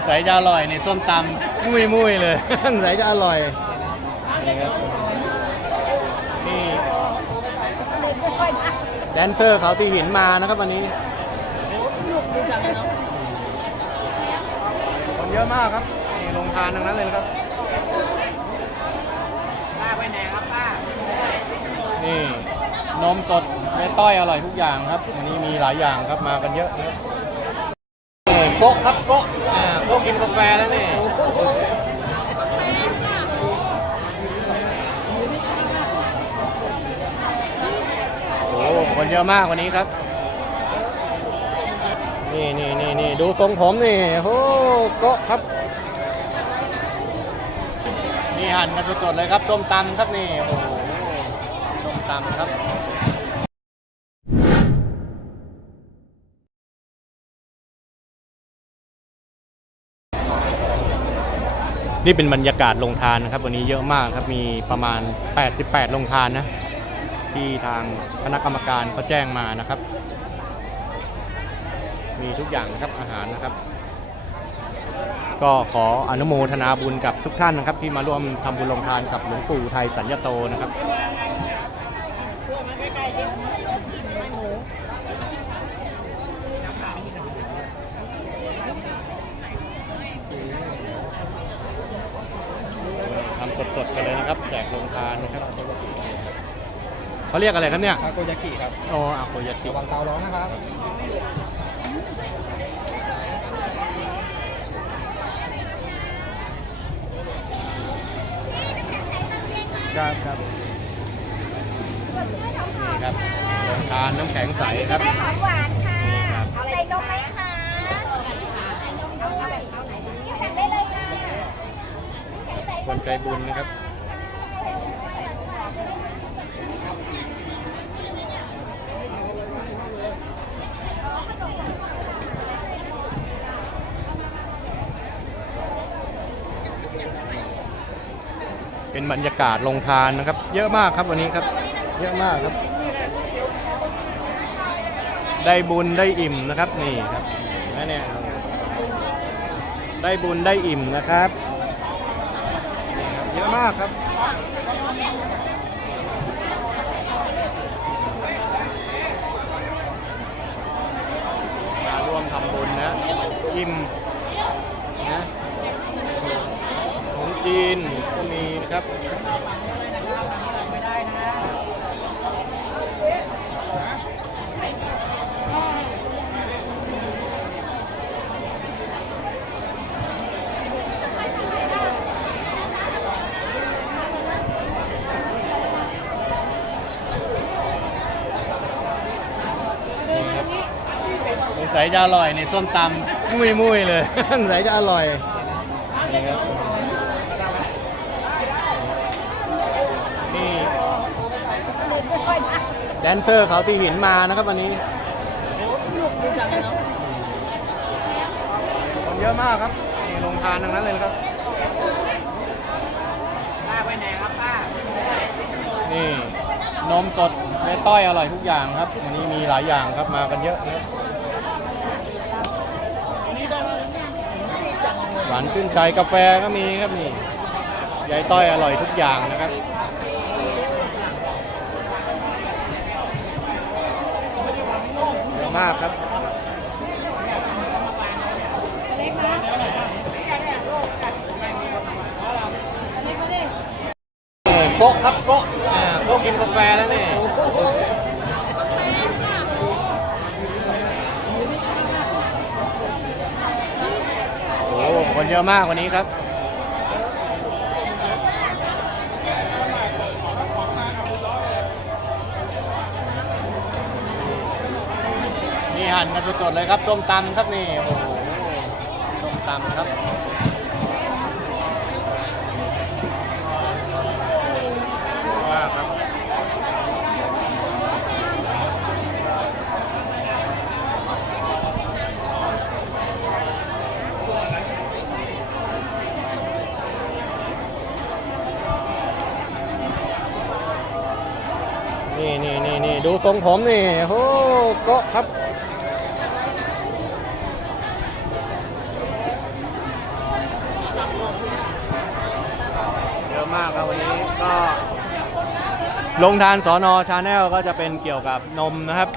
งสัยจะอร่อยในส้มตำมุยมุยๆเลยสงสัยจะอร่อยนี่ครับนี่แดนเซอร์เขาตีหินมานะครับวันนี้คนเยอะมากครับนี่ลงทานทั้งนั้นเลยนะครับป้าไปไหนครับป้านี่นมสดเมต้อยอร่อยทุกอย่างครับวันนี้มีหลายอย่างครับมากันเยอะนะครับนี่โก๊ะครับโก๊ะ ฟแล้วนี่โอ้โหคนเยอะมากวันนี้ครับ นี่นี่นี่นี่ดูทรงผมนี่โอ้โหก๊ะครับ นี่หั่นกันสดๆเลยครับส้มตำครับนี่โอ้โหส้มตำครับ นี่เป็นบรรยากาศลงทานนะครับวันนี้เยอะมากครับมีประมาณ 88 ลงทานนะ ที่ทางคณะกรรมการเขาแจ้งมานะครับ มีทุกอย่างนะครับอาหารนะครับ ก็ขออนุโมทนาบุญกับทุกท่านนะครับ ที่มาร่วมทำบุญลงทานกับหลวงปู่ไทยสัญญโตนะครับ ทำสดๆกันเลยนะครับแจกลงทานนะครับเขาเรียกอะไรครับเนี่ยทาโกยากิครับโออาโกยาติระวังเตาร้อนนะครับครับครับนี่ครับลงทานน้ำแข็งใสครับได้ของหวานค่ะนี่ครับเอาใส่นมไหมคะใส่นมเอาเอาแบบเอาไหนนี่แข่งได้เลยค่ะ คนใจบุญนะครับเป็นบรรยากาศลงทานนะครับ เยอะมากครับวันนี้ครับ เยอะมากครับ ได้บุญได้อิ่มนะครับนี่ครับนั่นเนี่ยครับได้บุญได้อิ่มนะครับ เยอะมากครับมาร่วมทำบุญนะอิ่มนะของจีนก็มีนะครับ สงสัยจะอร่อยในส้มตำมุยมุยๆเลย สงสัยจะอร่อยนี่ครับนี่แดนเซอร์เขาตีหินมานะครับวันนี้คนเยอะมากครับนี่ลงทานทั้งนั้นเลยนะครับป้าไปไหนครับป้านี่นมสดเมต้อยอร่อยทุกอย่างครับวันนี้มีหลายอย่างครับมากันเยอะนะครับหวานชื่นใจกาแฟก็มีครับนี่ยายต้อยอร่อยทุกอย่างนะครับเยอะมากครับโก๊ะครับโก๊ะอ่าโก๊ะกินกาแฟแล้วเนี่โอ้โห คนเยอะมากวันนี้ครับ นี่หั่นกันสดๆเลยครับส้มตำครับนี่ โอ้โหส้มตำครับี่นี่นี่นี่ดูทรงผมนี่โอ้ก็ครับ เยอะมากครับวันนี้ก็ลงทานสอนอชาแนลก็จะเป็นเกี่ยวกับนมนะครับ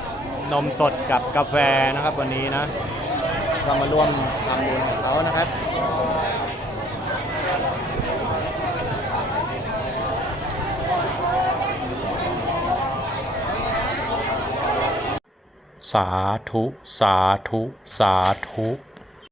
นมสดกับกาแฟนะครับวันนี้นะเรามาร่วมทำบุญกับเขานะครับาธุ สาธุ สาธุ